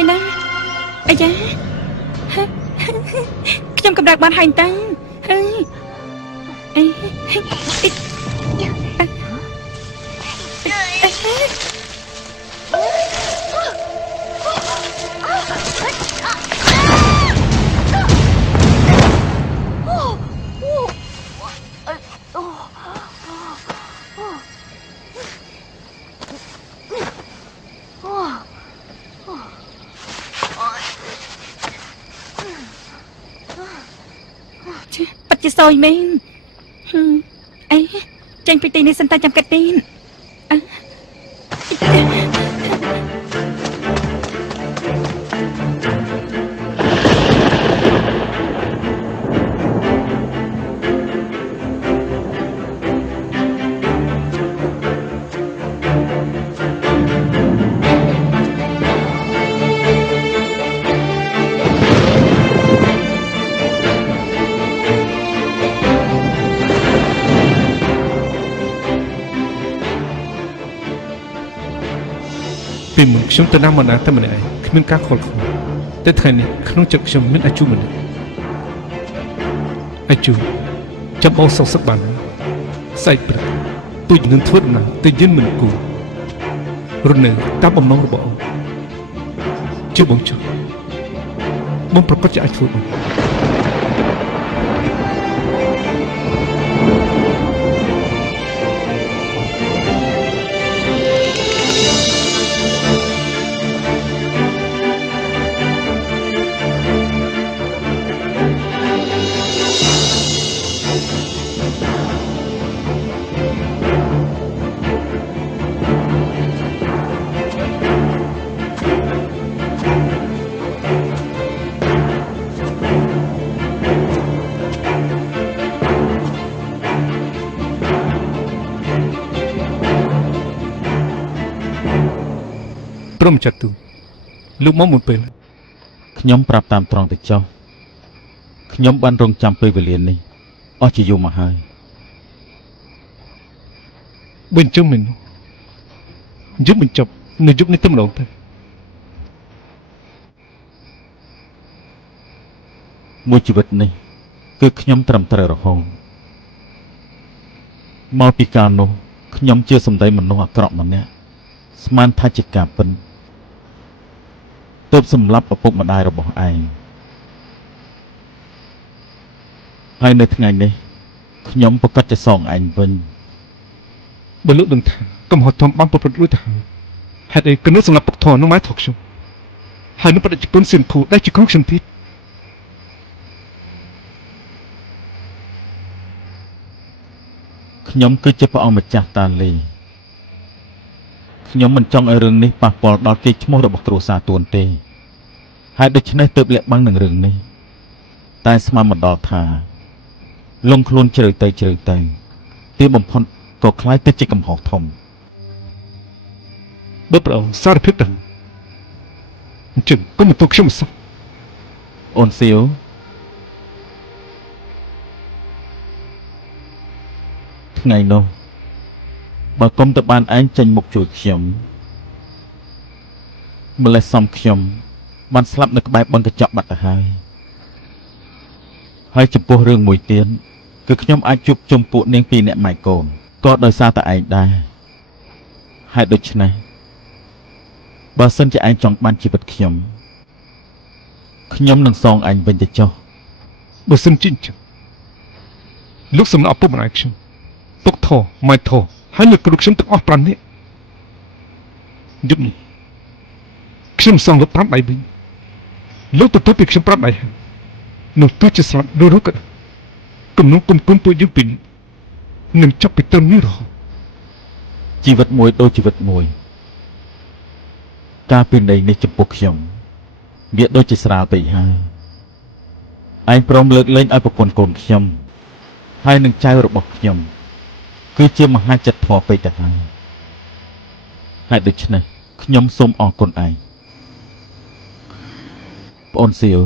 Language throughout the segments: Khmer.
ហើយណាអាយ៉ាខ្ញុំកំដៅបានហើយតាំងហើយអីបច្ចុប្បន្នមែនអីចេញពីទីនេះសិនតែចាំកាត់ទីនពីមុនខ្ញុំទៅណាមកណាតែម្នាក់ឯងគ្មានការខលខំតែថ្ងៃនេះក្នុងចិត្តខ្ញុំមានអាជូម្នាក់អាជូចាំបងសុខសឹកបានស្អែកព្រឹកទូចនឹងធ្វើដំណើរទៅយិនមិនគូរនៅតាមបំណងរបស់អូនជឿបងចុះបងប្រកាសជាអាចធ្វើបានព្រមចាត់ទូលោកមកមុនពេលខ្ញុំប្រាប់តាមត្រង់ទៅចុះខ្ញុំបានរងចាំពេលវេលានេះអស់ជាយូរមកហើយបញ្ជុំមិនយើងបញ្ចប់នៅយុគនេះតែម្ដងទៅមួយជីវិតនេះគឺខ្ញុំត្រឹមត្រូវរហូតមកពីកាលនោះខ្ញុំជាសម្ដីមនុស្សអាក្រក់ម្នាក់ស្មានថាជាការពិនទើបសម្លាប់ឪពុកម្ដាយរបស់ឯងហើយនៅថ្ងៃនេះខ្ញុំប្រកាសจะសងឯងវិញបើលោកដឹងថាកំហុសធំបានប្រព្រឹត្តរួចទៅហើយហេតុអីក៏នៅសម្រាប់ពុកធននោះម៉ែថោកខ្ញុំហើយនឹងបដិជគុណសៀនភូដែលជាក្រុមខ្ញុំទៀតខ្ញុំគឺជាព្រះអង្គម្ចាស់តាលីខ្ញុំមិនចង់ឲ្យរឿងនេះប៉ះពាល់ដល់កេរ្តិ៍ឈ្មោះរបស់គ្រួសារទួនទេហើយដូច្នេះទើបលាក់បាំងនឹងរឿងនេះតែស្មានមិនដល់ថាលងខ្លួនជ្រៅទៅទីបំផុតក៏คล้ายទៅជាកំហុសធំបើប្រអងសារភាពទៅអញ្ចឹងក៏មិនទុកខ្ញុំសោះអូនសៀវថ្ងៃនោះបើគុំទៅបានឯងចេញមុខជួយខ្ញុំម្លេះសំខ្ញុំបានស្លាប់នៅក្បែរបឹងកញ្ចក់បាត់ទៅហើយចំពោះរឿងមួយទៀតគឺខ្ញុំអាចជួបជុំពួកនាងពីរនាក់ម៉ែកូនក៏ដោយសារតែឯងដែរហើយដូច្នេះបើសិនជាឯងចង់បានជីវិតខ្ញុំនឹងសងឯងវិញទៅចុះបើសិនជាអញ្ចឹងលោកសំណាក់ឪពុកម្ដាយខ្ញុំពុកធម៉ែធហើយលោកគ្រូខ្ញុំទាំងអស់5នាក់យប់នេះខ្ញុំសងលោក5ដៃវិញលោកទទួលពីខ្ញុំ5ដៃហើយនោះទោះជាស្លាប់ឬក៏គំនុំគុំគុំពួកយើងពីនឹងចាប់ពីត្រឹមនេះរហូតជីវិតមួយដូចជីវិតមួយការពីនៃនេះចំពោះខ្ញុំវាដូចជាស្រាលពេកហើយឯងព្រមលើកលែងឲ្យប្រពន្ធកូនខ្ញុំហើយនឹងចៅរបស់ខ្ញុំគឺជាមហាចិត្តធម៌ពេកទៅហើយដូច្នេះខ្ញុំសូមអរគុណឯងប្អូនសៀវ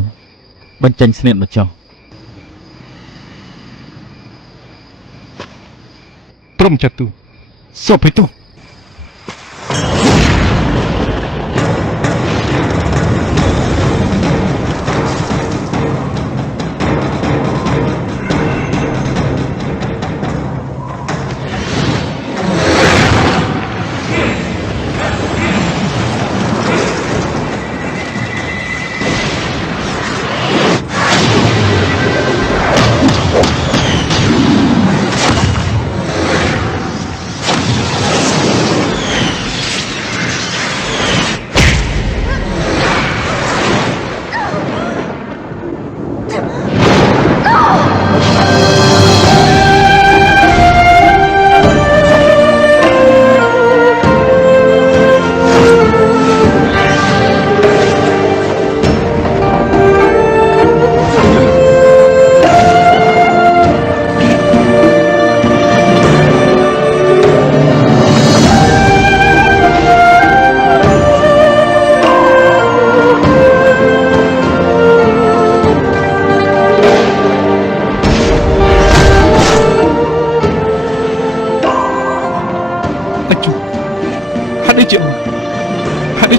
បញ្ចេញស្នៀតមកចុះព្រមចាត់ទូសុភីទូ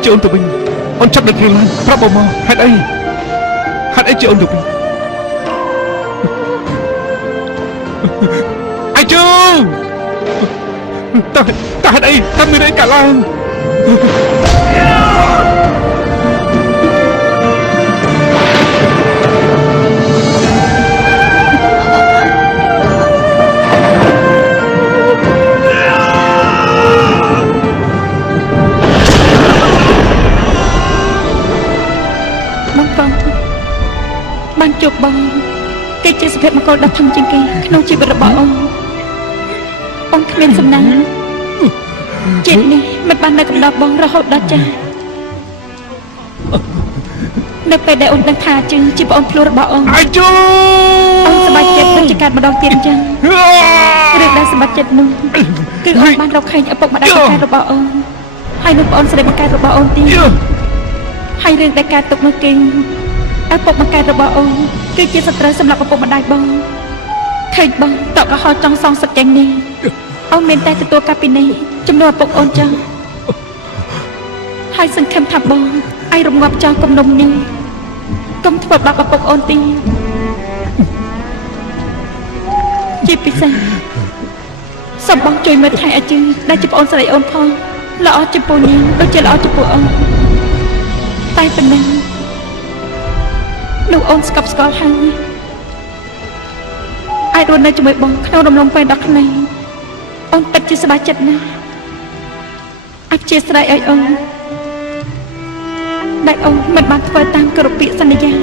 ជាអូនទៅវិញអូនចាប់ដឹកខ្លួនឡើងប្រាប់បងមកហេតុអីជាអូនទៅវិញអាយជូតើហេតុអីតើមានអីកើតឡើងបានជួបបងគេជាសុភមង្គលដ៏ធំជាងគេក្នុងជីវិតរបស់អូនគ្មានសំណាងជាតិនេះមិនបាននៅកំដរបងរហូតដល់ចាស់នៅពេលដែលអូនដឹងថាជើងជាប្អូនភ្លោះរបស់អូនអាយជូអូនសប្បាយចិត្តដូចជាកាតម្ដងទៀតអញ្ចឹងរឿងដែលសម្បត្តិចិត្តនោះគឺអូនបានរកឃើញឪពុកម្ដាយបង្កើតរបស់អូនហើយនឹងប្អូនស្រីបង្កើតរបស់អូនទៀតហើយរឿងដែលកើតទុកនោះគេឪពុកបង្កើតរបស់អូនគឺជាសត្រូវសម្រាប់ឪពុកម្ដាយបងឃើញបងតកកុហកចង់សងសឹកយ៉ាងនេះអូនមានតែទទួលការពីនេះជំនួសឪពុកអូនចឹងហើយសង្ឃឹមថាបងឲ្យរងាប់ចោលគំនុំនេះកុំធ្វើបាបឪពុកអូនទីជាពិសេសសូមបងជួយមើលថែអាជីដែលជាប្អូនស្រីអូនផងល្អចំពោះនាងដូចជាល្អចំពោះអូនតែប៉ុណ្ណឹងលោកអូនស្កប់ស្កល់ហើយអាចរស់នៅជាមួយបងក្នុងរំលងពេលដ៏ខ្លីអូនពិតជាសប្បាយចិត្តណាស់អធិស្ឋានឲ្យអូនដែលអូនមិនបានធ្វើតាមគ្រប់ពាក្យសន្យា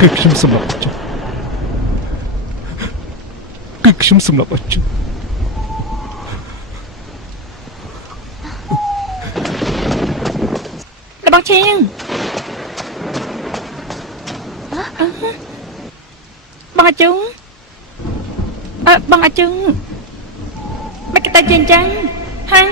គឺខ្ញុំសម្រាប់អញ្ចឹងគឺខ្ញុំសម្រាប់អញ្ចឹងរបស់ជាងបងអាជុងបងអាជុងមិនគេតែជាអញ្ចឹងហាំ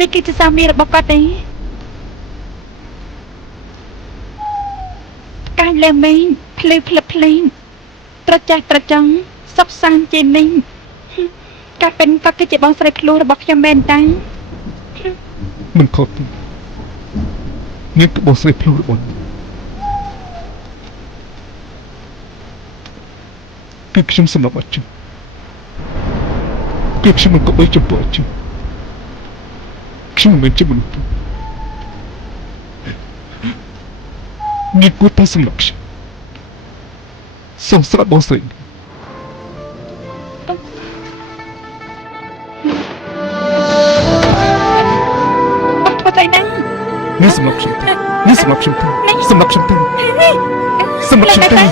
នេះគឺជាសាមីរបស់គាត់ទេកាយលែមេងភ្លឺផ្លឹបភ្លេងត្រចាស់ត្រចង់សុខសាន្តជានិញកាត់เป็นគាត់គឺជាបងស្រីភ្លោះរបស់ខ្ញុំមែនតាំងមិនខុសទេនាងគឺបងស្រីភ្លោះរបស់គឺខ្ញុំសម្រាប់អញ្ចឹងគឺខ្ញុំមិនក៏បីចំពោះអញ្ចឹងខ្ញុំមិនជាមនុស្សនាងគួរតែសម្រាប់ខ្ញុំសងស្រាប់បងស្រីនេះសម្រាប់ខ្ញុំទេនេះសម្រាប់ខ្ញុំទេសម្រាប់ខ្ញុំទេសម្រាប់ខ្ញុំទេ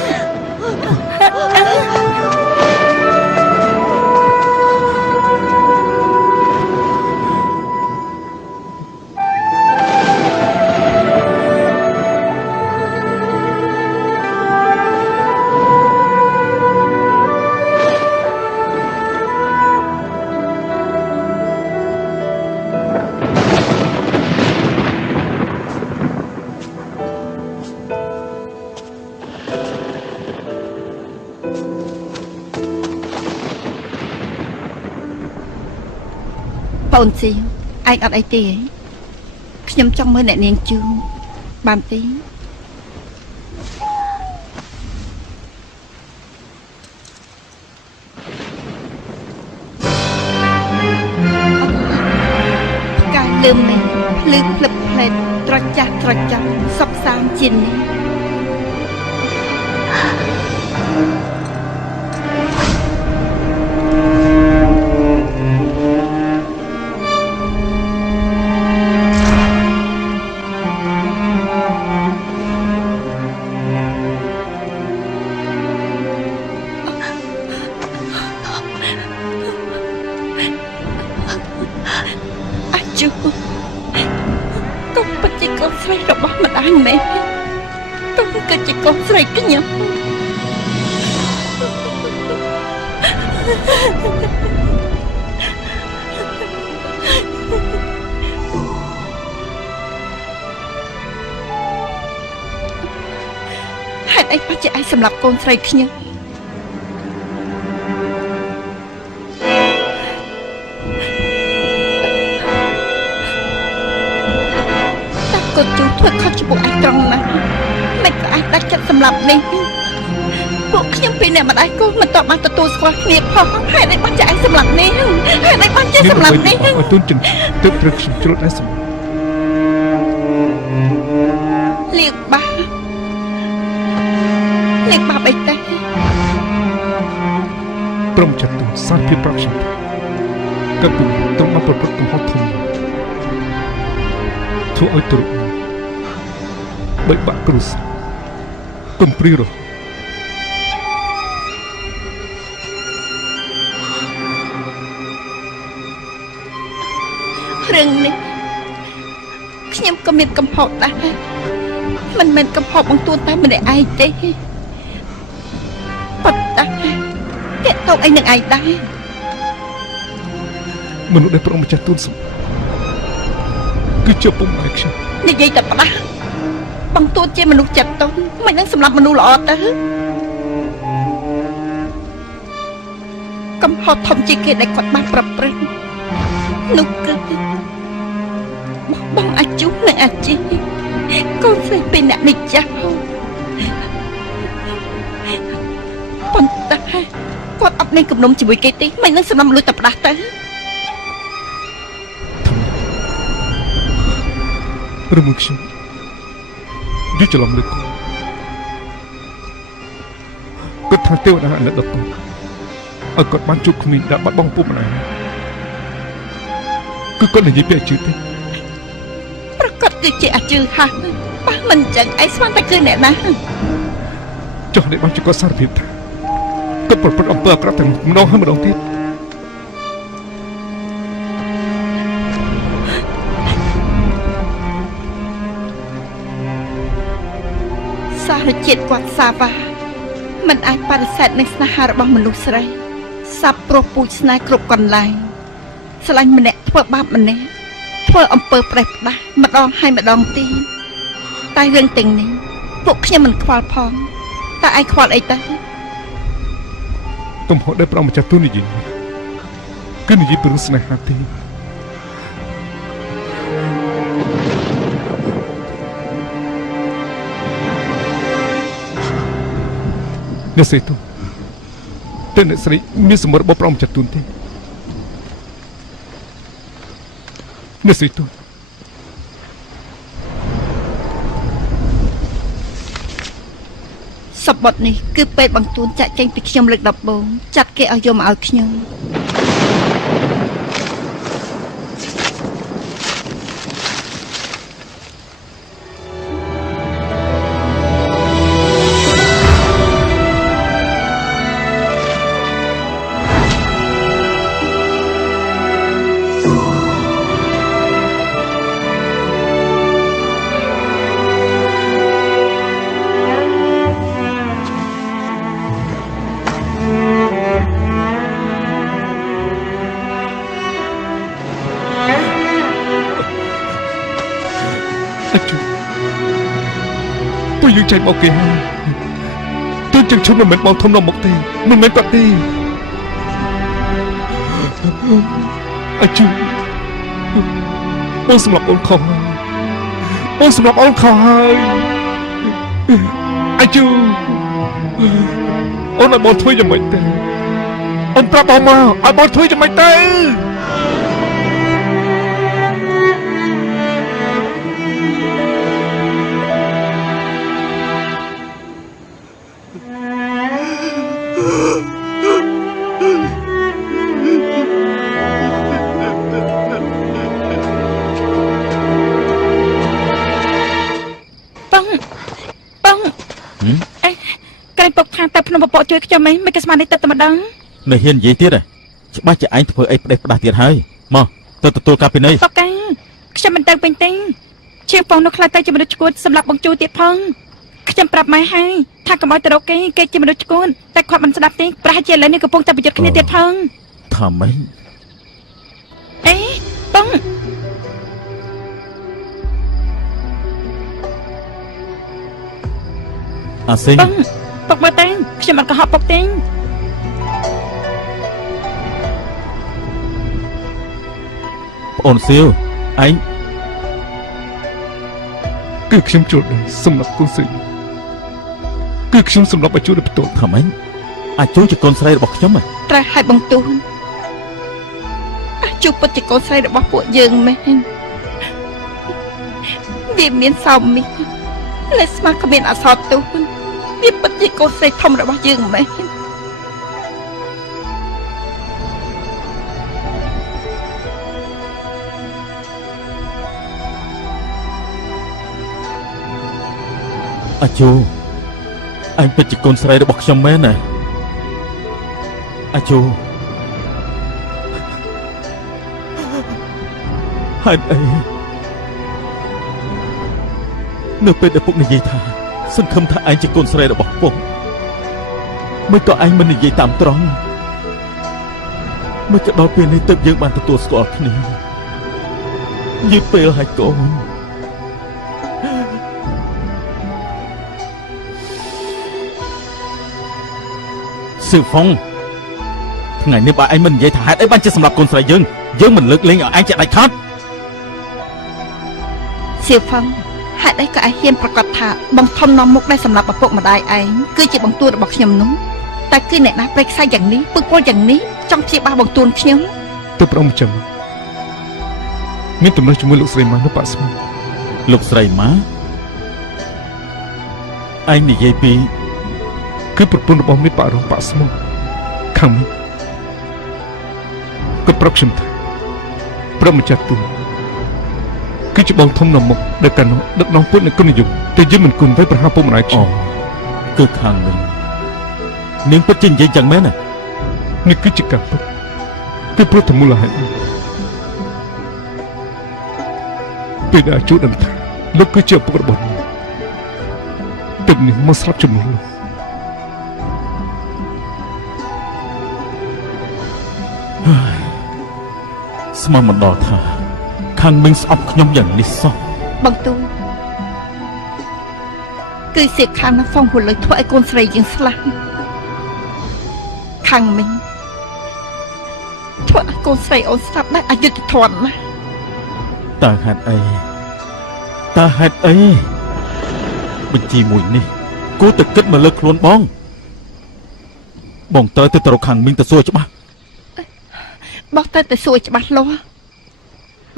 បងស៊ីឯងអត់អីទេខ្ញុំចង់មើលអ្នកនាងជូនបានទេ លើមេភ្លឺភ្លឹបភ្លែតត្រចាស់ត្រចាំសពសាមជានេះកុំពិតជាកូនស្រីរបស់ម្ដាយមែនកុំគិតជាកូនស្រីខ្ញុំហេតុអីពិតជាឯងសម្រាប់កូនស្រីខ្ញុំកូនជូធ្វើខុសចំពោះឯងត្រង់ណាស់មិនក៏អាចដាច់ចិត្តសម្រាប់នេះពួកខ្ញុំពីអ្នកម្ដាយកូនមិនតបបានទទួលស្គាល់គ្នាផងហេតុអីបានជាឯងសម្រាប់នេះហេតុអីបានជាសម្រាប់នេះឲ្យទូនចឹងទើបត្រូវខ្ញុំជ្រុលឯសម្រាប់លៀកបាអីទេព្រមចាត់ទូនសារភាពប្រាប់ខ្ញុំក៏ទូនต้องមកប្រព្រឹត្តកំហុសធំធ្វើឲ្យទ្រុឌបែកបាក់គ្រួសារកុំព្រីរស់រឿងនេះខ្ញុំក៏មានកំហុសដែរមិនមែនកំហុសបង្ទួនតែម្នាក់ឯងទេប៉ុន្តែតាក់ទងអីនឹងឯងដែរមនុស្សដែលប្រងម្ចាស់ទូនសំគឺជាពុំឯងខ្ញុំនិយាយតែផ្ដាស់បង្ទួនជាមនុស្សចិត្តទន់មិននឹងសម្រាប់មនុស្សល្អទៅកំហុសធំជាងគេដែលគាត់បានប្រព្រឹត្តនោះគឺបងអាជុះនិងអាជីកូនស្រីពីអ្នកនេះចាស់ប៉ុន្តែគាត់អត់មានគំនុំជាមួយគេទេមិននឹងសម្រាប់មនុស្សតែផ្ដាស់ទៅព្រមខ្ញុំយល់ច្រឡំលើគាត់ថាទេវតាអាណិតដល់គាត់ឲ្យគាត់បានជួបក្មេងដែលបាត់បង់ពុកម្ដាយគឺគាត់និយាយពីអាជីពទេប្រកាសគឺជាអាជីពហាប៉ះមិនចឹងឯងស្មានតែគឺអ្នកណាចុះនេះបានជាគាត់សារភាពថាគាត់ប្រព្រឹត្តអំពើអាក្រក់ទាំងម្ដងហើយម្ដងទៀតសារជាតិគាត់សាវ៉ាមិនអាចបដិសេធនឹងស្នេហារបស់មនុស្សស្រីសាប់ព្រោះពូជស្នេហ៍គ្រប់កន្លែងស្រឡាញ់ម្នាក់ធ្វើបាបម្នាក់ធ្វើអំពើប្រេះផ្ដាស់ម្ដងហើយម្ដងទៀតតែរឿងទាំងនេះពួកខ្ញុំមិនខ្វល់ផងតែឯងខ្វល់អីទៅកំហុសដែលប្រងម្ចាស់ទូននិយាយគឺនិយាយពីរឿងស្នេហាទេអ្នកស្រីទូតែអ្នកស្រីមានសម្បត្តិរបស់ប្រងម្ចាស់ទូនទេអ្នកស្រីទូសពតនេះគឺពេទ្យបង្ទួនចាក់ចេញពីខ្ញុំលើកដំបូងចាត់គេឲ្យយកមកឲ្យខ្ញុំយើងចេញមកគេហើយទូនចឹងឈប់មិនមែនបងធំនាំមកទេមិនមែនគាត់ទេអាជូបងសម្រាប់អូនខុសបងសម្រាប់អូនខុសហើយអាជូអូនឲ្យបងធ្វើយ៉ាងម៉េចទេអូនប្រាប់បងមកឲ្យបងធ្វើយ៉ាងម៉េចទេ ពកជួយខ្ញុំមិនគេស្មាននេះទៅតែម្ដង នៅហ៊ាននិយាយទៀតច្បាស់ជាឯងធ្វើអីផ្ដេសផ្ដាស់ទៀតហើយមកទៅទទួលការពិន័យ សុកកាខ្ញុំមិនទៅពេញទេជាងពងនោះខ្លាចតែជាមនុស្សឈួតសម្រាប់បងជួទៀតផងខ្ញុំប្រាប់ម៉ែហើយថាកុំឲ្យទៅរកគេជាមនុស្សឈួតតែគាត់មិនស្ដាប់ទេប្រហែលជាឥឡូវនេះកំពុងតែប្រយុទ្ធគ្នាទៀតផង ថាម៉េច អេបង អាសេង បងពុកមើលទៅខ្ញុំអត់កុហកពុកទេ ប្អូនសៀវឯង គឺខ្ញុំជួលដែរសម្រាប់កូនស្រីគឺខ្ញុំសម្រាប់ឲ្យជួលដោយផ្ទាល់ ថាម៉េចអាចជួយជាកូនស្រីរបស់ខ្ញុំហ៎ ត្រូវឲ្យបងទូនអាចជួបពិតជាកូនស្រីរបស់ពួកយើងមែនវាមានសោមមីតែស្មាគ្មានអសរទូនវាពិតជាកូនស្រីធំរបស់យើងមែន អាជូឯងពិតជាកូនស្រីរបស់ខ្ញុំមែនណាអាជូហេតុអីនៅពេលដែលពុកនិយាយថាសង្ឃឹមថាឯងជាកូនស្រីរបស់ពុកមិនក៏ឯងមិននិយាយតាមត្រង់មិនក៏ដល់ពេលនេះទើបយើងបានទទួលស្គាល់គ្នាយឺតពេលហើយកូន សៀវហ្វុងថ្ងៃនេះបើឯងមិននិយាយថាហេតុអីបានជាសម្រាប់កូនស្រីយើងមិនលើកលែងឲ្យឯងជាដាច់ខាត សៀវហ្វឹងហេតុអីក៏ឯងហ៊ានប្រកាសថាបងធំនាំមុខដែលសម្រាប់ឪពុកម្ដាយឯងគឺជាបងទួនរបស់ខ្ញុំនោះតែគឺអ្នកណាប្រេកខ្សែយ៉ាងនេះពឹកពលយ៉ាងនេះចង់ព្យាបាលបងទួនខ្ញុំ ទៅប្រអងចាំមានទំនួលជាមួយលោកស្រីម៉ានៅប៉ាស្មា លោកស្រីម៉ាឯងនិយាយពី គឺប្រពន្ធរបស់មិត្តប៉ារងប៉ាស្មាខាងនេះគាត់ប្រាប់ខ្ញុំថាប្រាប់ម្ចាស់ទូគឺជាបងធំនាំមុខដែលកាលនោះដឹកនាំពុទ្ធនៅគុណយុគតែយើងមិនគុណទៅប្រហាពុកម្ដាយខ្ញុំ គឺខាងនេះនាងពិតជានិយាយយ៉ាងមែនណា នេះគឺជាការពិតគឺព្រោះតែមូលហេតុនេះពេលដែលជួបដឹងថាលោកគឺជាឪពុករបស់នាងទើបនាងមកស្លាប់ជំនួសលោក ស្មានមិនដល់ថាខាងមីងស្អប់ខ្ញុំយ៉ាងនេះសោះ បងទូនគឺសៀកខាងណាហ្វុងហួរលើធ្វើឲ្យកូនស្រីយើងស្លាប់ខាងមីងធ្វើឲ្យកូនស្រីអូនស្លាប់ដែរអយុត្តិធម៌ណាស់ តើហេតុអីបញ្ជីមួយនេះគួរតែគិតមកលើខ្លួនបងត្រូវទៅរកខាងមីងទៅសួរច្បាស់ បោះទៅសួរច្បាស់លាស់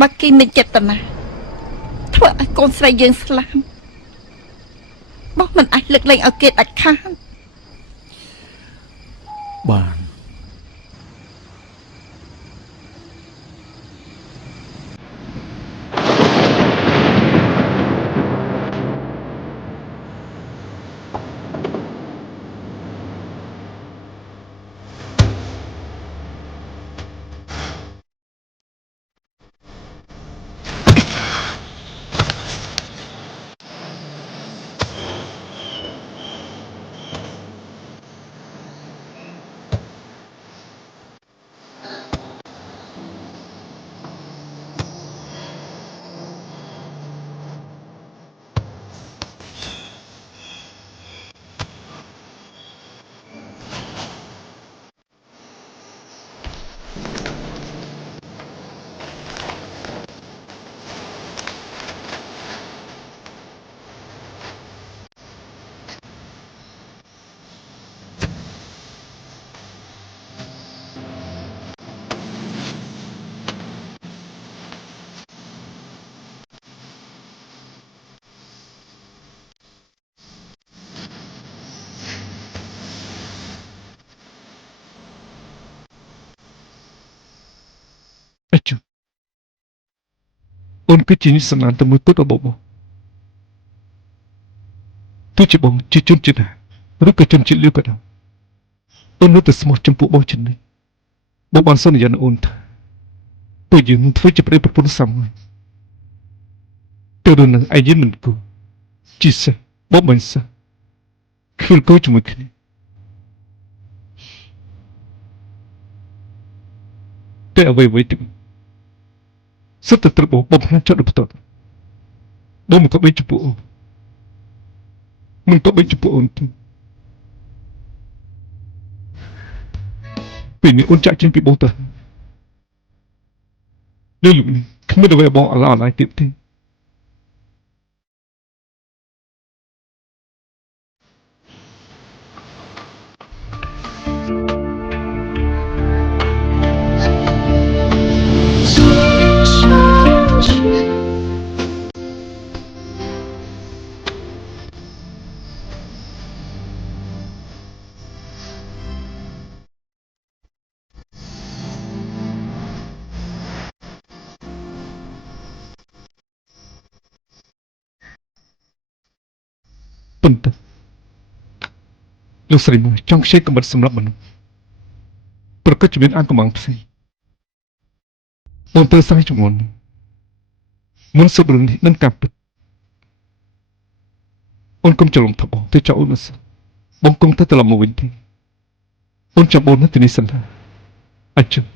បើគេមានចេតនាធ្វើឲ្យកូនស្រីយើងស្លាប់បោះមិនអាចលើកលែងឲ្យគេដាច់ខាត បាន អញ្ចឹងអូនគឺជានិស្សិតទៅមួយពុតរបស់បងទោះជាបងជាជនជាតិណាឬក៏ជនជាតិលឿក៏ដោយ អូននៅតែស្មោះចំពោះបងចិននេះបងបានសន្យានឹងអូនថាពេលយើងនឹងធ្វើជាប្តីប្រពន្ធសាមញ្ញទៅដល់នឹងឯងមិនគូជីសេបងមិនសឃើញគូជាមួយគ្នាតែអ្វីៗទាំងសុទ្ធតែត្រូវបងផ្នែកចោតដល់ផ្ទាល់បងមិនក៏បីចំពោះអូនមិនក៏បីចំពោះអូនទេពេលនេះអូនចាក់ចេញពីបងទៅនៅលោកនេះគ្មានអ្វីបងអាឡោទៀតទេ ប៉ុន្តែលោកស្រីមួយចង់ខ្ចីកម្រិតសម្រាប់មនុស្សប្រកាសជាមានអង្គកម្លាំងផ្សេងបងត្រូវស្រាយជំងន់មុនសុបរឿងនេះនឹងកាប់ពិតអូនកុំច្រឡំថាបងទៅចោលអូនមកសិនបងគង់ទៅត្រឡប់មកវិញទេអូនចាំបងនៅទីនេះសិនណាអញ្ចឹង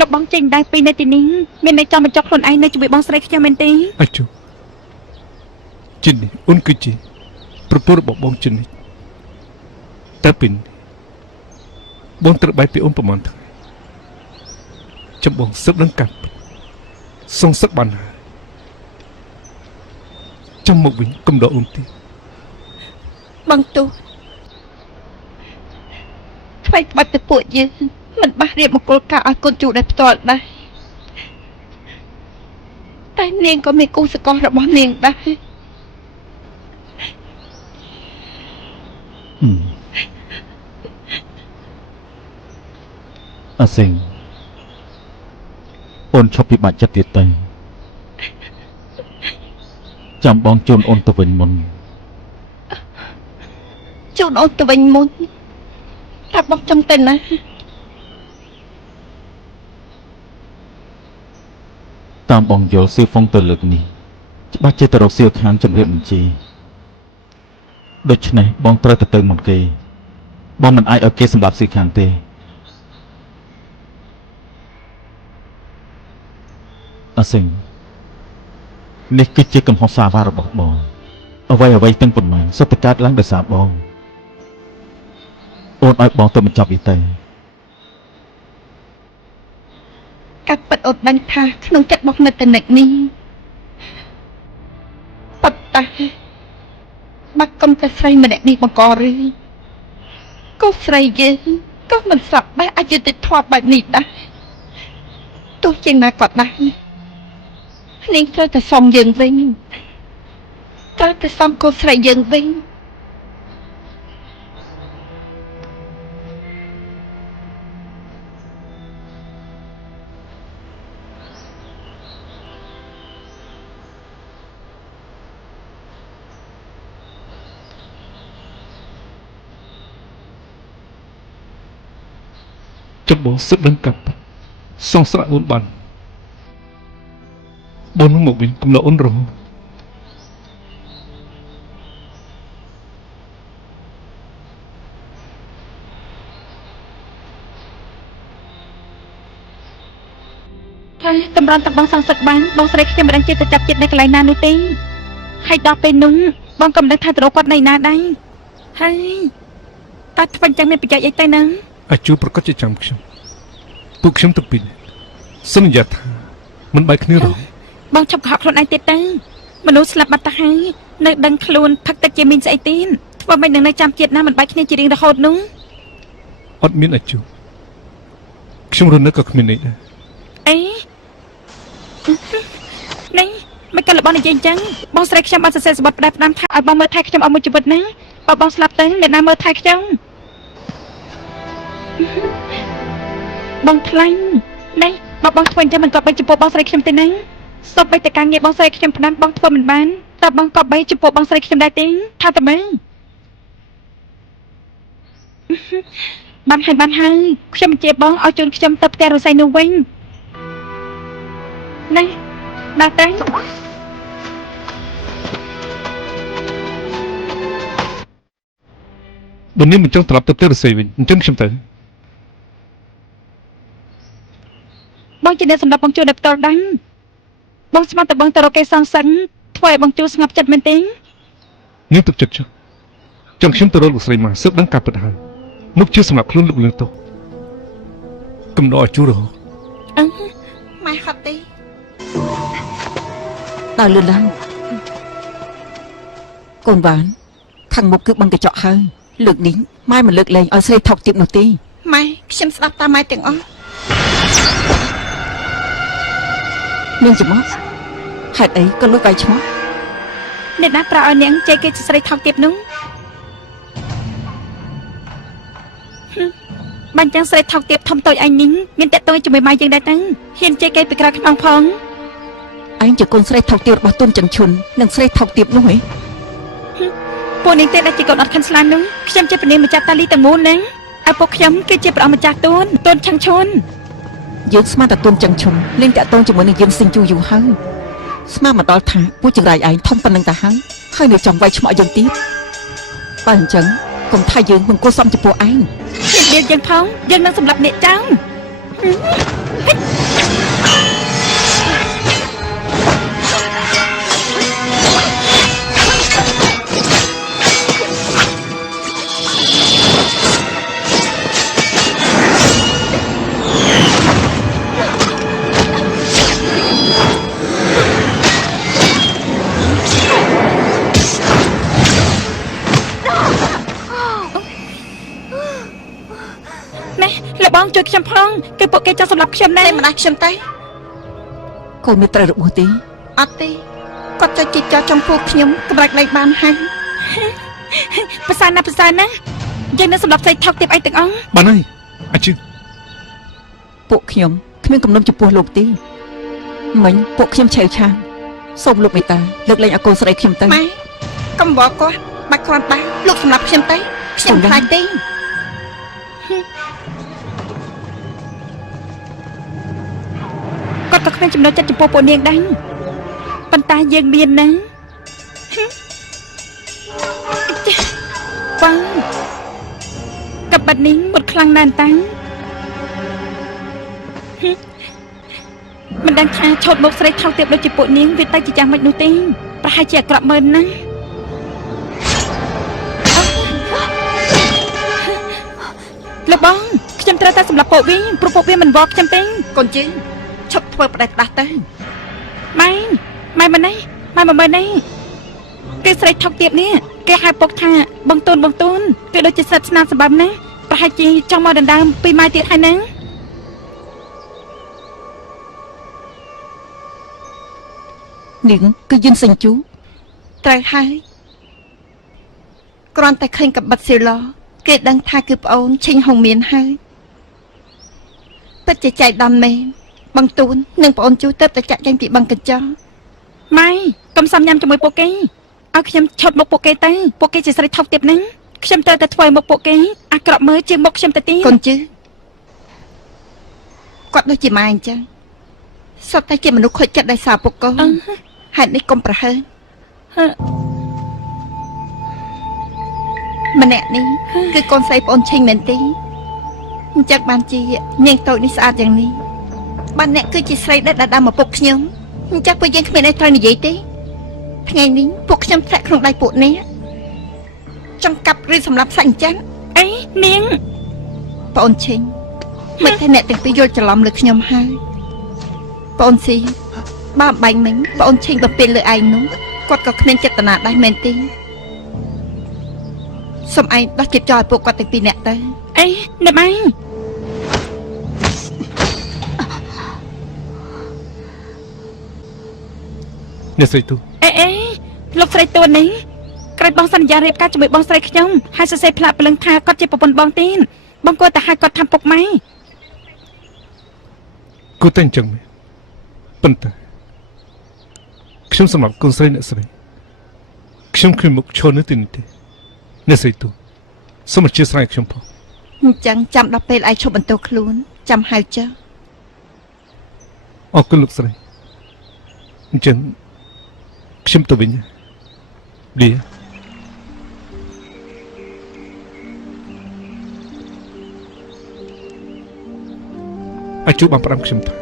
លោកបងចេញដែរពីនៅទីនេះមានន័យចង់បញ្ចុកខ្លួនឯងនៅជាមួយបងស្រីខ្ញុំមែនទេ អាជូចិននេះអូនគឺជាប្រពន្ធរបស់បងចិននេះតែពីនេះបងត្រូវបែកពីអូនប្រហែលថ្ងៃចាំបងសឹកនឹងកាត់សងសឹកបានហើយចាំមកវិញកុំដកអូនទេ បងទូថ្មីបាត់ទៅពួកយើងមិនបះរៀបមង្គលការឲ្យកូនជូដែលផ្ទាល់ដែរតែនាងក៏មានគូសកលរបស់នាងដែរ អាសិងអូនឈប់ពិបាកចិត្តទៀតទៅចាំបងជូនអូនទៅវិញមុន ជូនអូនទៅវិញមុនថាបងចង់ទៅណា តាមបងយល់សៀវហ្វុងទៅលើកនេះច្បាស់ជាទៅរកសៀវខាងជំរាបបញ្ជីដូច្នេះបងត្រូវទៅមុនគេបងមិនអាចឲ្យគេសម្លាប់សៀវខាងទេអាសិងនេះគឺជាកំហុសសាវ៉ារបស់បងអ្វីទាំងប៉ុន្មានសុទ្ធតែកើតឡើងដោយសារបងអូនឲ្យបងទៅបញ្ចប់វាទៅ កាត់ពិតអូនដឹងថាក្នុងចិត្តបងនៅតែនឹកនេះប៉ុន្តែបាត់កុំតែស្រីម្នាក់នេះបង្ករឿងក៏ស្រីយើងក៏មិនសក់ដែរអយុត្តិធម៌បែបនេះដែរទោះជាណាក៏ដែរនាងត្រូវតែសុំយើងវិញត្រូវតែសុំកូនស្រីយើងវិញ ចាំបងសឹកនឹងកាត់សងស្រាក់អូនបានបងនឹងមកវិញកុំដកអូនរហូត ហើយតម្រាំទាំងបងសងសឹកបានបងស្រីខ្ញុំមិនដឹងជាទៅចាប់ចិត្តនៅកន្លែងណានោះទេហើយដល់ពេលនោះបងក៏មិនដឹងថាទៅរកគាត់នៅណាដែរហើយតើធ្វើអញ្ចឹងមានប្រយោជន៍អីទៅនឹង អាជូប្រកាសជាចាំខ្ញុំពួកខ្ញុំទៅពីសន្យាថាមិនបែកគ្នារហូត បងឈប់កុហកខ្លួនឯងទៀតទៅមនុស្សស្លាប់បាត់ទៅហើយនៅដឹងខ្លួនផឹកទឹកជាមីងស្អីទៀតធ្វើមិននឹងនៅចាំជាតិណាមិនបែកគ្នាជារៀងរហូតនោះ អត់មានអាជូខ្ញុំរស់នៅក៏គ្មាននេះដែរ អីនេះមិនក៏របស់និយាយអញ្ចឹងបងស្រីខ្ញុំបានសរសេរសម្បត្តិផ្ដាំថាឲ្យបងមើលថែខ្ញុំឲ្យមួយជីវិតណាបើបងស្លាប់ទៅអ្នកណាមើលថែខ្ញុំបងខ្លាញ់នេះបើបងធ្វើអញ្ចឹងមិនក៏បីចំពោះបងស្រីខ្ញុំទេណាសូម្បីតែការងារបងស្រីខ្ញុំផ្ដាំបងធ្វើមិនបានតើបងក៏បីចំពោះបងស្រីខ្ញុំដែរទេថាតើមើលបានហើយខ្ញុំជាបងឲ្យជូនខ្ញុំទៅផ្ទះរស័យនោះវិញនេះដល់ទៅបើនាងមិនចង់ត្រឡប់ទៅផ្ទះរស័យវិញអញ្ចឹងខ្ញុំទៅ បងជាអ្នកសម្រាប់បងជួយដល់ផ្ទាល់ដែរបងស្មានតែបងទៅរកគេសងសឹងធ្វើឲ្យបងជួយស្ងប់ចិត្តមែនទេ នាងទឹកចិត្តចុះចង់ខ្ញុំទៅរកលោកស្រីមកស៊ើបដឹងការពិតហើយនោះជាសម្រាប់ខ្លួនលោកលឿងទៅកំដរអាជូរហ៎ ម៉ែហត់ទេ ដល់លឿនឡើងកូនបានខាងមុខគឺបឹងកញ្ចក់ហើយលើកនេះម៉ែមិនលើកលែងឲ្យស្រីថោកទៀតនោះទេ ម៉ែខ្ញុំស្ដាប់តាមម៉ែទាំងអស់ នាងច្រមុះហេតុអីក៏លួចវាយឈ្មោះ អ្នកណាប្រើឲ្យនាងជ័យគេស្រីថោកទៀតនោះបាញ់ទាំងស្រីថោកទៀតធំតូចឯងនេះមានតែតួជាមួយម៉ែយើងដែរតាហ៊ានជ័យគេពីក្រៅខ្នងផង ឯងជាកូនស្រីថោកទៀតរបស់ទុនចន្ទឈុននិងស្រីថោកទៀតនោះហ៎ ពួកនាងទេដែលជាកូនអត់ខិនស្លាញ់នោះខ្ញុំជាព្រះនាងម្ចាស់តាលីទាំងមូលហ្នឹងឲ្យពួកខ្ញុំគឺជាព្រះអង្គម្ចាស់ទួនឆឹងឈុន យើងស្មានតែទុនចន្ទឈុនលេងតាក់ទងជាមួយនឹងយើងសិញជូយូរហើយស្មានមកដល់ថាពួកចង្រៃឯងធំប៉ុណ្្នឹងទៅហើយនៅចង់វាយឈ្មោះយើងទៀតបើអញ្ចឹងកុំថាយើងមិនគួរសមចំពោះឯង ហ៊ានយើងផងយើងនឹងសម្លាប់អ្នកចោល បងជួយខ្ញុំផងគឺពួកគេចង់សម្លាប់ខ្ញុំដែរ តែមិនដាច់ខ្ញុំទេ កូនមានត្រូវរបួសទេ អត់ទេគាត់ចុចជីកចោលចំពោះខ្ញុំកម្រិតលែងបានហើយ ប្រសើរណាស់យើងនឹងសម្លាប់ស្រីថោកទៀតឯងទាំងអស់ បានហើយអាជូ ពួកខ្ញុំគ្មានគំនុំចំពោះលោកទេមិញពួកខ្ញុំឆេវឆាវសូមលោកមេត្តាលើកលែងឲ្យកូនស្រីខ្ញុំទៅ ម៉ែកុំបកគាត់បាច់គ្រាន់ដែរលោកសម្រាប់ខ្ញុំទេខ្ញុំខ្លាចទេ គាត់ក៏គ្មានចំណុចចិត្តចំពោះពួកនាងដែរប៉ុន្តែយើងមានណាបងកបិតនេះមុតខ្លាំងណាស់តាំងមិនដឹងថាឆោតមុខស្រីថោកទៀតដូចជាពួកនាងវាទៅជាយ៉ាងម៉េចនោះទេប្រហែលជាអាក្រក់មើលណាស់លោកបងខ្ញុំត្រូវតែសម្លាប់ពួកវាព្រោះពួកវាមិនវល់ខ្ញុំទេ កូនជឿឈប់ធ្វើផ្ដេសផ្ដាស់ទៅ ម៉ែមិននេះម៉ែមិនមើលនេះគេស្រីថោកទៀតនេះគេហៅពុកថាបងទូនគេដូចជាសិតស្នាសម្បំណាប្រហែលជាចង់មកដណ្ដើមពីម៉ែទៀតហើយណា នាងគឺយិនសិញជូ ត្រូវហើយគ្រាន់តែឃើញកបិតស៊ីឡគេដឹងថាគឺប្អូនឈិញហុងមានហើយពិតជាចៃដន្យមែនបងទូននិងប្អូនជូទៅតែចាក់ចេញពីបឹងកញ្ចក់ ម៉ែកុំសំញ៉ាំជាមួយពួកគេឲ្យខ្ញុំឈប់មកពួកគេទៅពួកគេជាស្រីថោកទៀតហ្នឹងខ្ញុំត្រូវតែធ្វើមុខពួកគេអាក្រក់មើលជាមុខខ្ញុំទៅទៀត កូនជឿគាត់ដូចជាម៉ែអញ្ចឹងសុទ្ធតែជាមនុស្សខូចចិត្តដោយសារពុកកូនហេតុនេះកុំប្រហើម្នាក់នេះគឺកូនស្រីប្អូនឈិញមែនទេអញ្ចឹងបានជានាងតូចនេះស្អាតយ៉ាងនេះ បានអ្នកគឺជាស្រីដែលដាំមកពុកខ្ញុំអញ្ចឹងពួកយើងគ្មានអីត្រូវនិយាយទេថ្ងៃនេះពួកខ្ញុំធ្លាក់ក្នុងដៃពួកអ្នកចង្កាប់ឬសម្រាប់សាច់អញ្ចឹង អីនាង បងអូនឈិញមិនថាអ្នកទាំងពីរយល់ច្រឡំលើខ្ញុំហើយបងអូនស៊ីបើបាញ់មិញបងអូនឈិញបំពេញលើឯងនោះគាត់ក៏គ្មានចេតនាដែរមែនទេសូមឯងដោះចិត្តចោលឲ្យពួកគាត់ទាំងពីរអ្នកទៅ អីអ្នកម៉ែ អ្នកស្រីទូ អេលោកស្រីតួនេះក្រោយបងសន្យារៀបការជាមួយបងស្រីខ្ញុំហើយសរសេរផ្លាកព្រលឹងថាគាត់ជាប្រពន្ធបងទៀតបងគាត់តែឲ្យគាត់ថាពុកម៉ែ គូតែអញ្ចឹងមែនប៉ុន្តែខ្ញុំសម្រាប់កូនស្រីអ្នកស្រីខ្ញុំគ្មានមុខឈរនៅទីនេះទេអ្នកស្រីទូសូមអធិស្ឋានខ្ញុំផង អញ្ចឹងចាំដល់ពេលឯងឈប់បន្ទោសខ្លួនចាំហៅចុះ អរគុណលោកស្រីអញ្ចឹងខ្ញុំទៅវិញឌីអាចជួបបានប្រាំខ្ញុំថា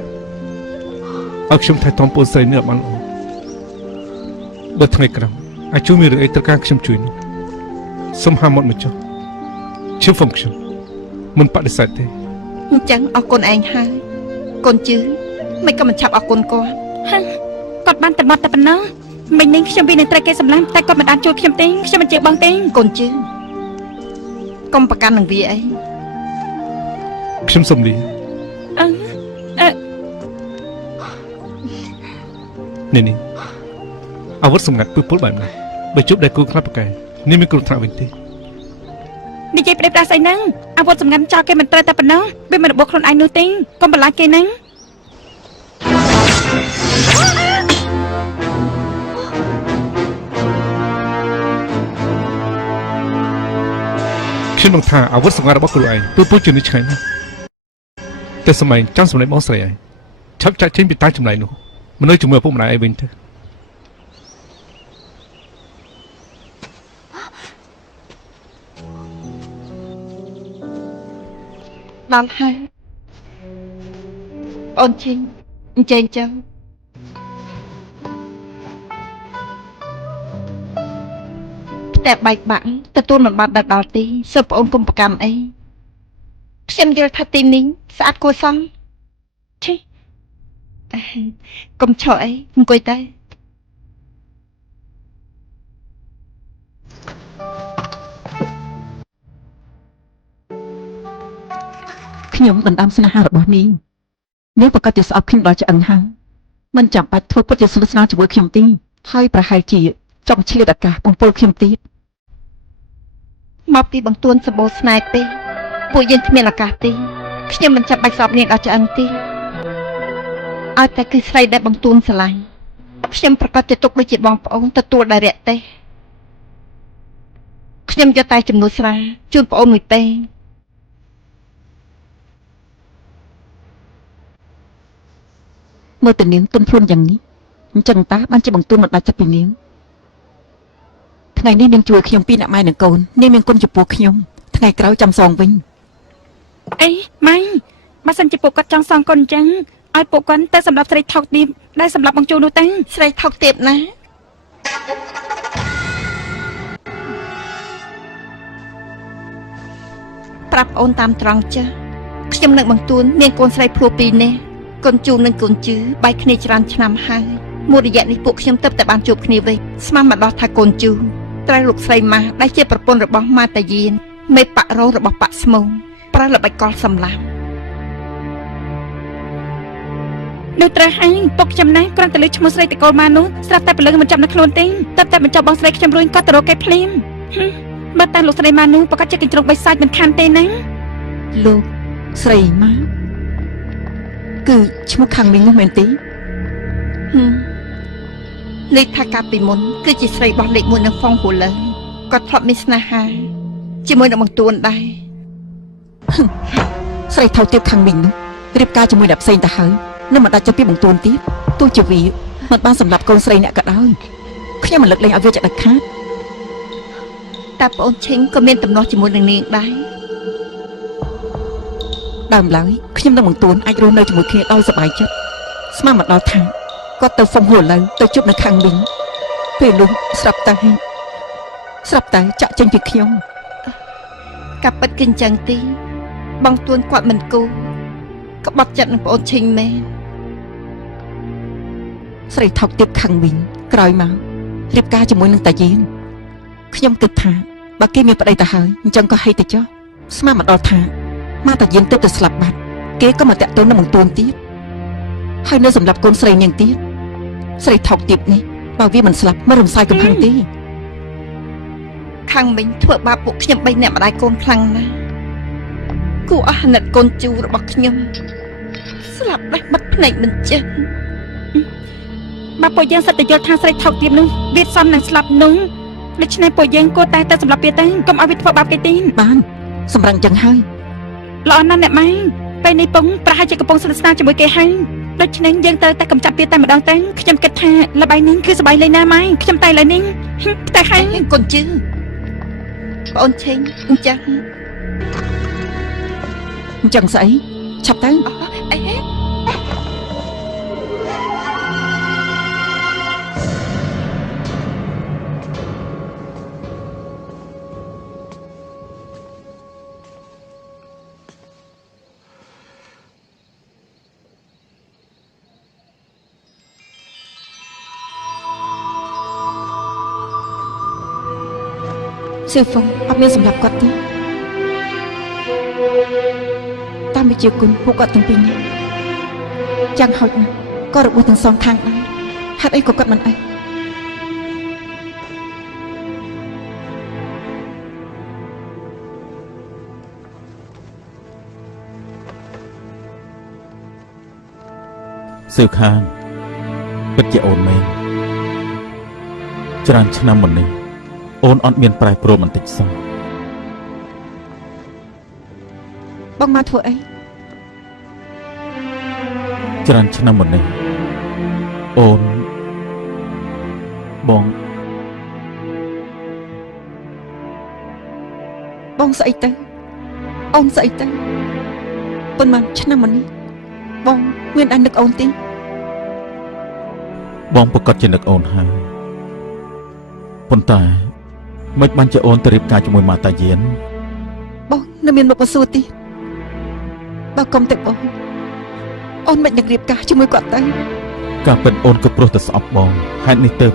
ឲ្យខ្ញុំថែទាំពូស្រីនេះឲ្យបានល្អបើថ្ងៃក្រោយអាចជួបមានរឿងអីត្រូវការខ្ញុំជួយនោះសូមហាមាត់មកចុះជឿហ្វុំខ្ញុំមិនបដិសេធទេ អញ្ចឹងអរគុណឯងហើយកូនជឿមិនក៏មិនឆាប់អរគុណគាត់ គាត់បានតែបត់តែប៉ុណ្ណោះមិញនេះខ្ញុំវានឹងត្រូវគេសម្លាប់តែគាត់មិនបានជួយខ្ញុំទេខ្ញុំមិនជឿបងទេ កូនជឿកុំប្រកាន់នឹងវាអី ខ្ញុំសុំលី អឺ នេះអាវុធសម្ងាត់ពឹសពុលបែបនេះបើជប់ដែលគូខ្លាប់ប្រកែនេះមានគ្រោះថ្នាក់វិញទេ និយាយប្រាប់ស្អីហ្នឹងអាវុធសម្ងាត់ចោលគេមិនត្រូវតែប៉ុណ្ណោះវាមិនរបបខ្លួនឯងនោះទេកុំបន្លាចគេហ្នឹង ខ្ញុំនឹងថាអាវុធសម្ងាត់របស់គ្រូឯងពឹសពុលជានិច្ឆ័យណាស់តែសម័យចាំសម្លេងបងស្រីឯងឆាប់ចាក់ចេញពីតាចម្លែកនោះមនុស្សជាមួយឪពុកម្ដាយឯងវិញទៅ ដល់ហើយអូនឈិញអញ្ចឹងតែបែកបាក់ទទួលមិនបានដល់ទីសើបងអូនកុំប្រកាន់អីខ្ញុំយល់ថាទីនេះស្អាតគួរសមឈីកុំឆោអីអង្គុយទៅ ខ្ញុំដណ្ដើមស្នេហារបស់នាងនាងប្រកាសជាស្អប់ខ្ញុំដល់ឆ្អឹងហើយមិនចាំបាច់ធ្វើពុតជាស្និទ្ធស្នាលជាមួយខ្ញុំទេហើយប្រហែលជាចង់ឆ្លៀតឱកាសបំពុលខ្ញុំទៀត មកពីបង្ទួនសម្បូរស្នេហ៍ទេពួកយើងគ្មានឱកាសទេខ្ញុំមិនចាំបាច់ស្អប់នាងដល់ឆ្អឹងទេឲ្យតែគឺស្រីដែលបង្ទួនស្រឡាញ់ខ្ញុំប្រកាសជាទុកដូចជាបងប្អូនទទួលដោយរាក់ទេខ្ញុំយកតែចំនួនស្រាជូនប្អូនមួយពេង មើលទៅនាងទន់ភ្លន់យ៉ាងនេះអញ្ចឹងតាបានជាបង្ទួនមិនដាច់ចិត្តពីនាងថ្ងៃនេះនាងជួយខ្ញុំពីអ្នកម៉ែនិងកូននាងមានគុណចំពោះខ្ញុំថ្ងៃក្រោយចាំសងវិញ អីម៉ែបើសិនជាពួកគាត់ចង់សងគុណអញ្ចឹងឲ្យពួកគាត់ទៅសម្រាប់ស្រីថោកទាបដែលសម្រាប់បងជូននោះទៅ ស្រីថោកទាបណាស់ប្រាប់អូនតាមត្រង់ចាស់ខ្ញុំនឹងបង្ទួនមានកូនស្រីភ្លោះពីរនាក់កូនជូននិងកូនជឺបែកគ្នាច្រើនឆ្នាំហើយមួយរយៈនេះពួកខ្ញុំទើបតែបានជួបគ្នាវិញស្មានមកដល់ថាកូនជូត្រូវលោកស្រីម៉ាស់ដែលជាប្រពន្ធរបស់ម៉ាតាយានមេប៉ាក់រោរបស់ប៉ាក់ស្មូងប្រើល្បិចកលសម្លាប់ នោះត្រូវហើយពុកខ្ញុំណាគ្រាន់តែលើឈ្មោះស្រីតកូលម៉ានោះស្រាប់តែពលឹងមិនចាប់នៅខ្លួនទេតែបញ្ចប់បងស្រីខ្ញុំរួញគាត់ទៅរកគេភ្លាមបើតែលោកស្រីម៉ានោះប្រកាសជាកញ្ជ្រោងបិសាចមិនខានទេណា លោកស្រីម៉ាគឺឈ្មោះខាងមីងនោះមែនទេ លេខថាកាលពីមុនគឺជាស្រីរបស់លេខ1នៅហ្វុងហូលើគាត់ធ្លាប់មានស្នេហាជាមួយនឹងបង្ទួនដែរ ស្រីថោកទាបខាងមីងនោះរៀបការជាមួយអ្នកផ្សេងទៅហើយនឹងមិនដាច់ចិត្តពីបង្ទួនទៀតទោះជាវាមិនបានសម្លាប់កូនស្រីអ្នកក៏ដោយខ្ញុំមិនលើកលែងឲ្យវាចាក់ដាច់ខាត តែប្អូនឈិញក៏មានទំនាស់ជាមួយនឹងនាងដែរ ដើមឡើយខ្ញុំនឹងបង្ទួនអាចរស់នៅជាមួយគ្នាដោយសប្បាយចិត្តស្មានមកដល់ថាគាត់ទៅហ្វុំហួរលើទៅជប់នៅខាងវិញពេលនោះស្រាប់តែចាក់ចេញពីខ្ញុំ កាប់ពិតគឺអញ្ចឹងទីបងទួនគាត់មិនគូក្បត់ចិត្តនឹងប្អូនឈិញមែន ស្រីថោកទៀតខាងវិញក្រោយមករៀបការជាមួយនឹងតាយានខ្ញុំគិតថាបើគេមានប្តីទៅហើយអញ្ចឹងក៏ហីទៅចុះស្មានមកដល់ថាមកតាយានទៅស្លាប់បាត់គេក៏មកតាក់ទងនឹងបង្ទួនទៀតហើយនៅសម្រាប់កូនស្រីនាងទៀតស្រីថោកទៀតនេះបើវាមិនស្លាប់មករំសាយកំផឹងទេ ខាងមិញធ្វើបាបពួកខ្ញុំ3នាក់ម្ដាយកូនខ្លាំងណាស់គូអស់អាណិតកូនជូររបស់ខ្ញុំស្លាប់ដេះបិទភ្នែកមិនចេះ បើពួកយើងសិតតែយល់ថាស្រីថោកទៀតនោះវាសំនឹងស្លាប់នោះដូច្នេះពួកយើងគួរតែសម្រាប់វាទៅកុំឲ្យវាធ្វើបាបគេទេ បានសម្រាប់អញ្ចឹងហើយ ល្អណាស់អ្នកម៉ែពេលនេះពងប្រហែលជាកំពុងស្និទ្ធស្នាលជាមួយគេហើយដូច្នេះយើងត្រូវតែកម្ចាត់វាតែម្ដងទៅខ្ញុំគិតថាល្បែងនេះគឺសប្បាយលេងណាស់ម៉ែខ្ញុំតែឥឡូវនេះតែហើយក ូនជឿប្អូនឈិញអញ្ចឹង អញ្ចឹងស្អីឆាប់ទៅ អីហេ សៀវហ្វុងអត់មានសម្រាប់គាត់ទេតាមវិជាគុណពួកគាត់ទាំងពីរនេះយ៉ាងហោចណាស់ក៏របួសទាំងសងខាងដែរហេតុអីក៏គាត់មិនអីសៀវខានពិតជាអូនមែនច្រើនឆ្នាំមុននេះអូនអត់មានប្រែប្រួលបន្តិចសោះ បងមកធ្វើអី ច្រើនឆ្នាំមុននេះអូនបងស្អីទៅអូនស្អីទៅប៉ុន្មានឆ្នាំមុននេះបងមានតែនឹកអូនទេ បងប្រកាសជានឹកអូនហើយប៉ុន្តែមិនបានជាអូនទៅរៀបការជាមួយម៉ាតាយាន បងនៅមានមុខមកសួរទៀតបើកុំតែបងអូនមិននឹងរៀបការជាមួយគាត់ទៅ ការពិតអូនក៏ព្រោះតែស្អប់បងហេតុនេះទៅ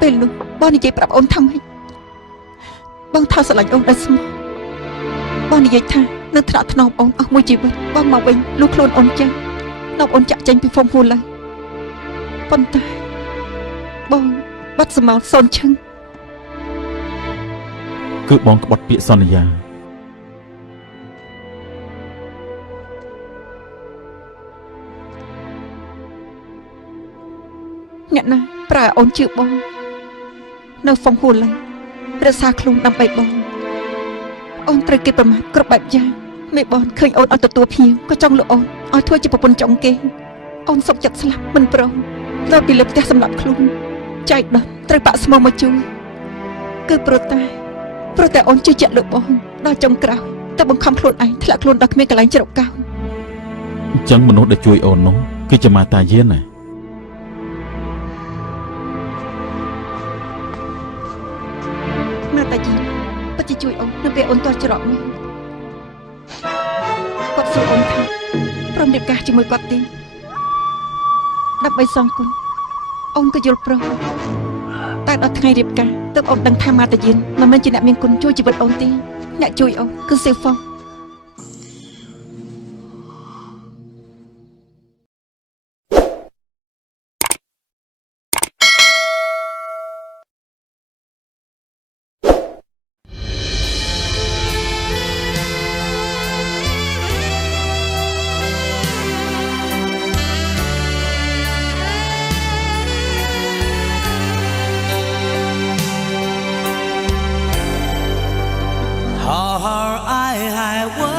ពេលនោះបងនិយាយប្រាប់អូនថាម៉េចបងថោស្រឡាញ់អូនដោយស្មោះបងនិយាយថានឹងថ្នាក់ថ្នមអូនអស់មួយជីវិតបងមកវិញលុះខ្លួនអូនចឹងនាំអូនចាក់ចេញពីហ្វុំហួរឡើយប៉ុន្តែបងបាត់សមោលសូនឈឹង គឺបងក្បត់ពាក្យសន្យា អ្នកណាប្រើអូនជឿបងនៅហ្វុំហួរឡើយរក្សាខ្លួនដើម្បីបងអូនត្រូវគេប្រមាថគ្រប់បែបយ៉ាងមេបងឃើញអូនអត់ទទួលភ្ញៀវក៏ចង់លក់អូនឲ្យធ្វើជាប្រពន្ធចុងគេអូនសុកចិត្តស្លាប់មិនព្រមដល់ពីលើផ្ទះសម្រាប់ខ្លួនចែកដុតត្រូវបាក់ស្មោមកជួយគឺព្រោះតែអូនជឿជាក់លើបងដល់ចុងក្រោយតែបង្ខំខ្លួនឯងធ្លាក់ខ្លួនដល់គ្មានកន្លែងជ្រកកោន អញ្ចឹងមនុស្សដែលជួយអូននោះគឺជាម៉ាតាយានណា ម៉ាតាជីពិតជាជួយអូននៅពេលអូនទាស់ច្រកនេះគាត់សួរអូនថាព្រមរៀបការជាមួយគាត់ទេដើម្បីសងគុណអូនក៏យល់ព្រមតែដល់ថ្ងៃរៀបការទើបអូនដឹងថាម៉ាតាយានមិនមែនជាអ្នកមានគុណជួយជីវិតអូនទេអ្នកជួយអូនគឺសៀវហ្វុង Har I